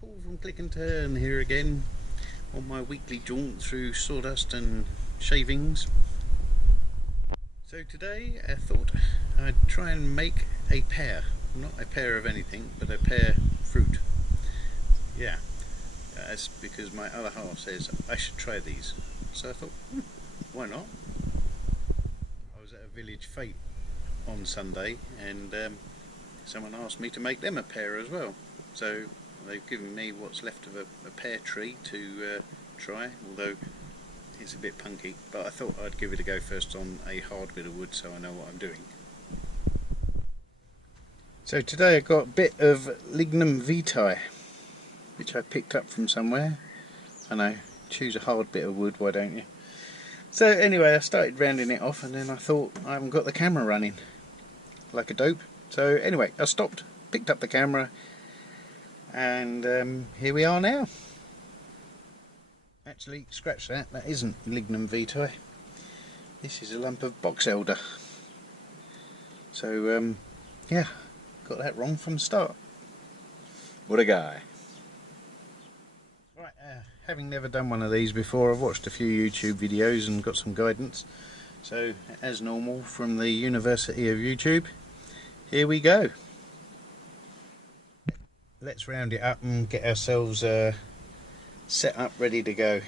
Paul from Click and Turn here again on my weekly jaunt through sawdust and shavings. So today I thought I'd try and make a pear, not a pear of anything, but a pear fruit. Yeah, that's because my other half says I should try these. So I thought, why not? I was at a village fete on Sunday and someone asked me to make them a pear as well. So they've given me what's left of a pear tree to try, although it's a bit punky, but I thought I'd give it a go first on a hard bit of wood so I know what I'm doing. So today I got a bit of lignum vitae, which I picked up from somewhere. I know, choose a hard bit of wood, why don't you? So anyway, I started rounding it off and then I thought I haven't got the camera running like a dope. So anyway, I stopped, picked up the camera, and here we are now. Actually, scratch that, that isn't lignum vitae. This is a lump of box elder. So yeah, got that wrong from the start. What a guy. Right, having never done one of these before, I've watched a few YouTube videos and got some guidance. So as normal from the University of YouTube, here we go. Let's round it up and get ourselves set up, ready to go.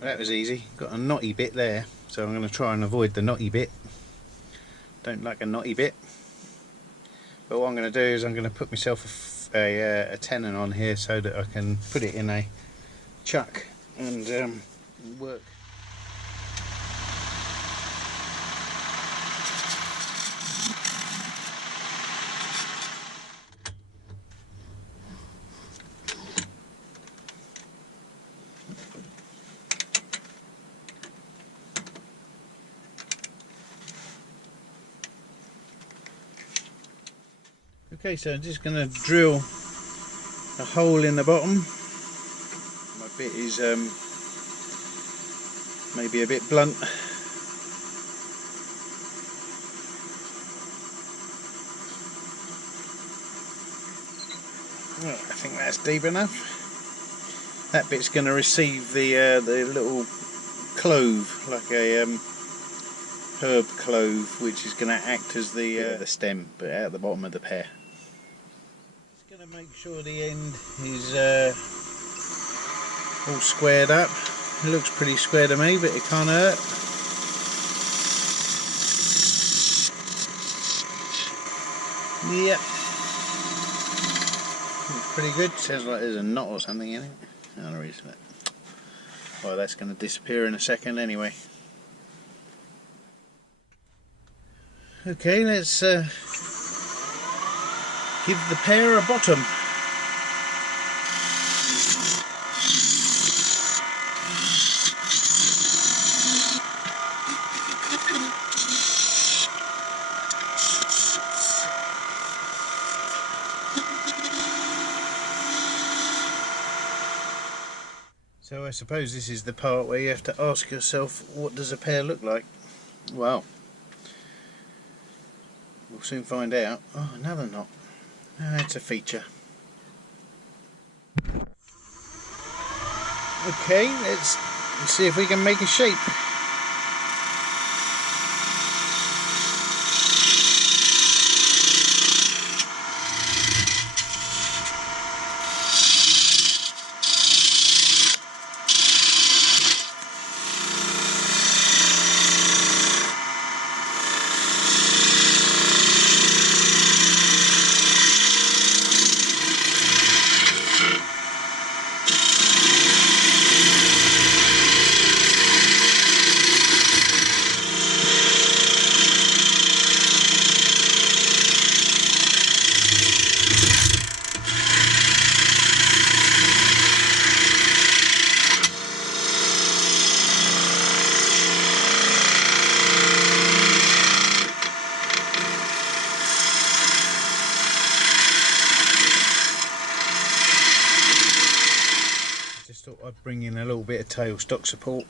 That was easy. Got a knotty bit there, so I'm going to try and avoid the knotty bit. Don't like a knotty bit. But what I'm going to do is I'm going to put myself a tenon on here so that I can put it in a chuck and work. Okay, so I'm just going to drill a hole in the bottom. My bit is maybe a bit blunt. Well, I think that's deep enough. That bit's going to receive the little clove, like a herb clove, which is going to act as the stem, but at the bottom of the pear. Just going to make sure the end is all squared up. It looks pretty square to me, but it can't hurt. Yep. Looks pretty good. Sounds like there's a knot or something in it. Oh, there is. Well, that's going to disappear in a second anyway. Okay, let's give the pear a bottom. So I suppose this is the part where you have to ask yourself, what does a pear look like? Well, we'll soon find out. Oh, another knot. It's a feature. Okay, let's see if we can make a shape. Thought I'd bring in a little bit of tailstock support.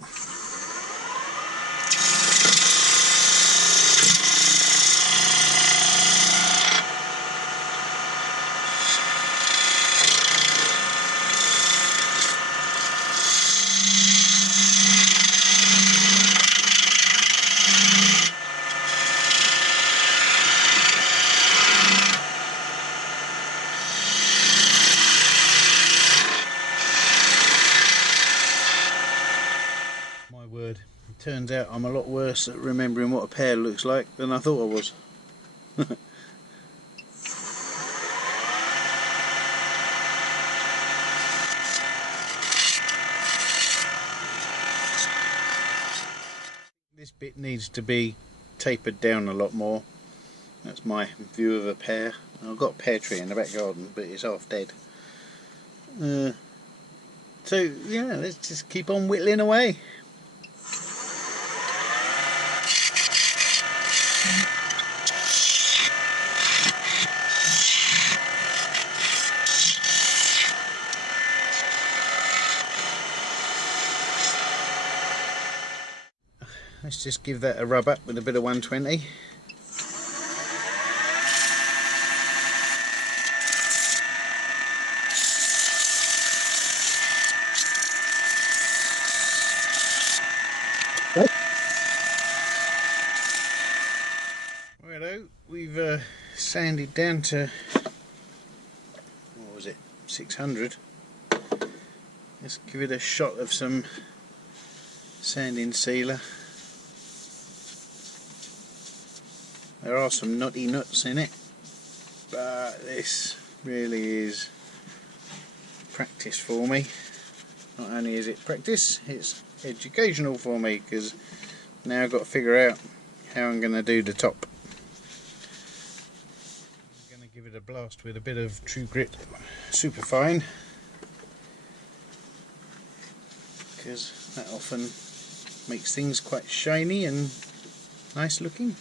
out I'm a lot worse at remembering what a pear looks like than I thought I was. This bit needs to be tapered down a lot more. That's my view of a pear. I've got a pear tree in the back garden, but it's half dead. So yeah, let's just keep on whittling away. Let's just give that a rub up with a bit of 120. Righto, we've sanded down to, what was it, 600. Let's give it a shot of some sanding sealer. There are some nutty nuts in it, but this really is practice for me. Not only is it practice, it's educational for me, because now I've got to figure out how I'm going to do the top. I'm going to give it a blast with a bit of True Grit Superfine, because that often makes things quite shiny and nice looking.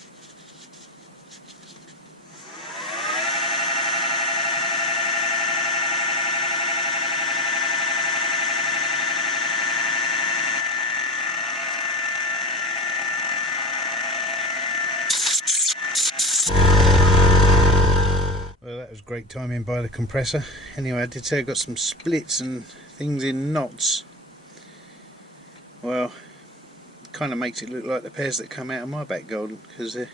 Well, that was great timing by the compressor. Anyway, I did say I got some splits and things in knots. Well, it kind of makes it look like the pears that come out of my back garden, because they're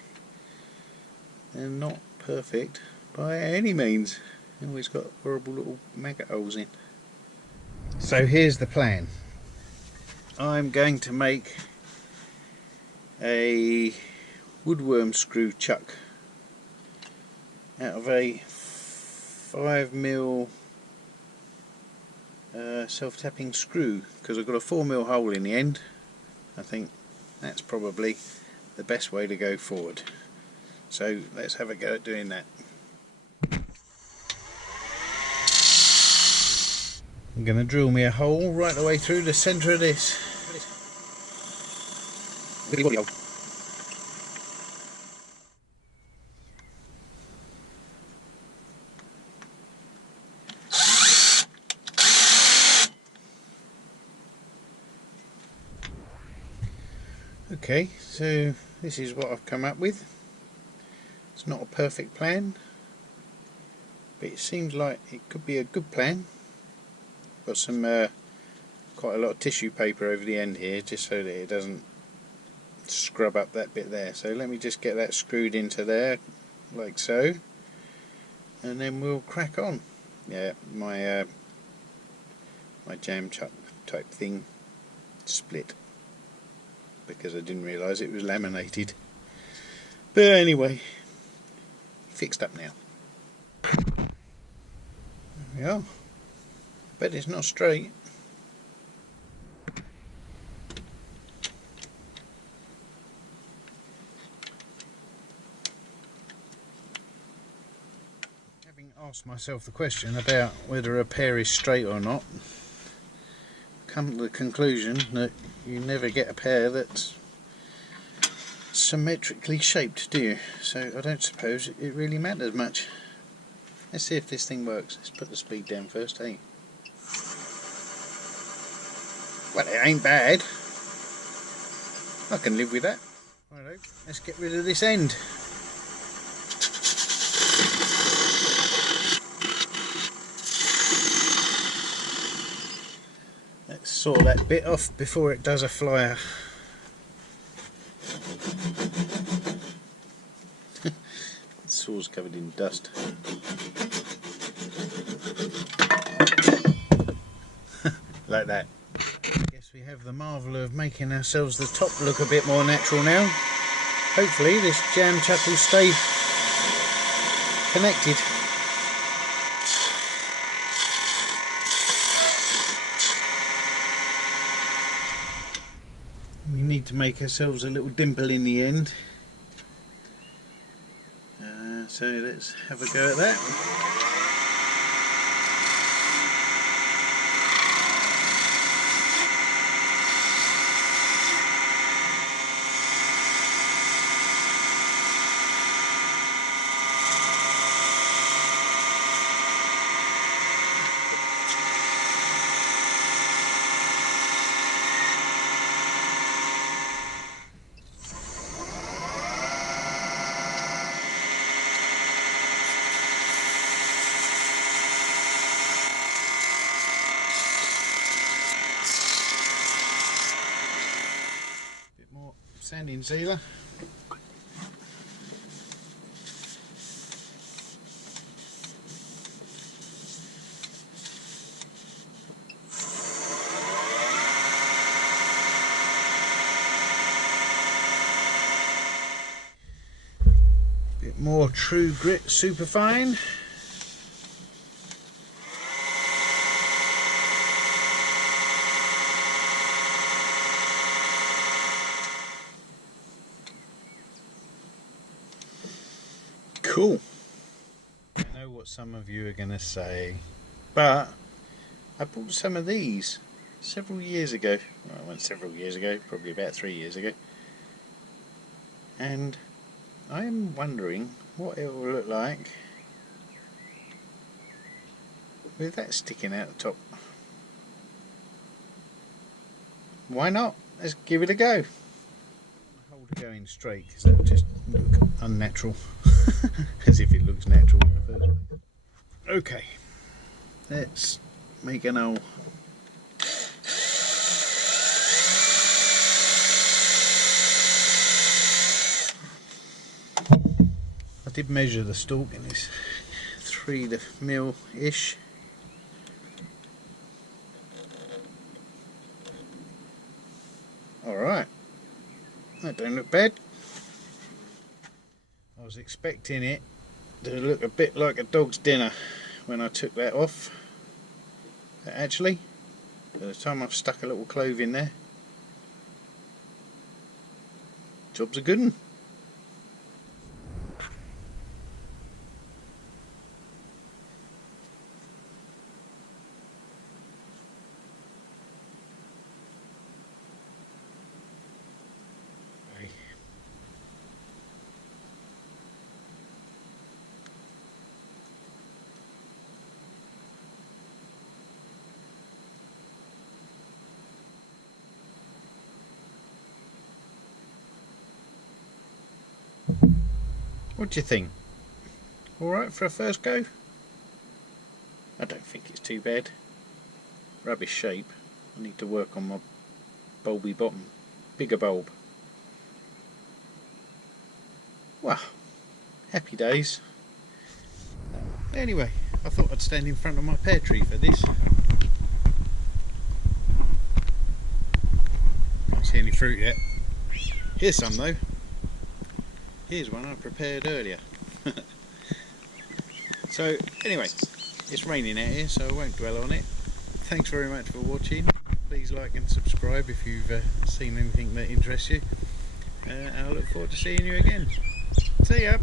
not perfect by any means. They've always got horrible little maggot holes in. So here's the plan. I'm going to make a woodworm screw chuck out of a 5mm self-tapping screw, because I've got a 4mm hole in the end. I think that's probably the best way to go forward. So let's have a go at doing that. I'm going to drill me a hole right the way through the centre of this. Okay, so this is what I've come up with. It's not a perfect plan, but it seems like it could be a good plan. Got some quite a lot of tissue paper over the end here, just so that it doesn't scrub up that bit there. So let me just get that screwed into there, like so, and then we'll crack on. Yeah, my my jam chuck type thing split, because I didn't realise it was laminated. But anyway, fixed up now. There we are. Bet it's not straight. Having asked myself the question about whether a pear is straight or not, come to the conclusion that you never get a pear that's symmetrically shaped, do you? So I don't suppose it really matters much. Let's see if this thing works. Let's put the speed down first, hey? Well, it ain't bad. I can live with that. Righto, let's get rid of this end. Let's saw that bit off before it does a flyer. The saw's covered in dust. Like that. I guess we We have the marvel of making ourselves the top look a bit more natural now. Hopefully this jam chuck will stay connected. We need to make ourselves a little dimple in the end. So let's have a go at that. Sanding sealer. Bit more True Grit Superfine. Cool. I know what some of you are going to say, but I bought some of these several years ago. Well, I went several years ago, probably about 3 years ago. And I am wondering what it will look like with that sticking out the top. Why not? Let's give it a go. Hold it going straight because that will just look unnatural. As if it looks natural in the first place. Okay, let's make an hole. I did measure the stalk and it's 3mm-ish. Alright, that don't look bad. I was expecting it to look a bit like a dog's dinner when I took that off. But actually, by the time I've stuck a little clove in there, job's a good one. What do you think? Alright for a first go? I don't think it's too bad. Rubbish shape. I need to work on my bulby bottom. Bigger bulb. Wow. Happy days. Anyway, I thought I'd stand in front of my pear tree for this. Can't see any fruit yet. Here's some though. Here's one I prepared earlier. So anyway, it's raining out here, so I won't dwell on it. Thanks very much for watching. Please like and subscribe if you've seen anything that interests you. And I look forward to seeing you again. See ya!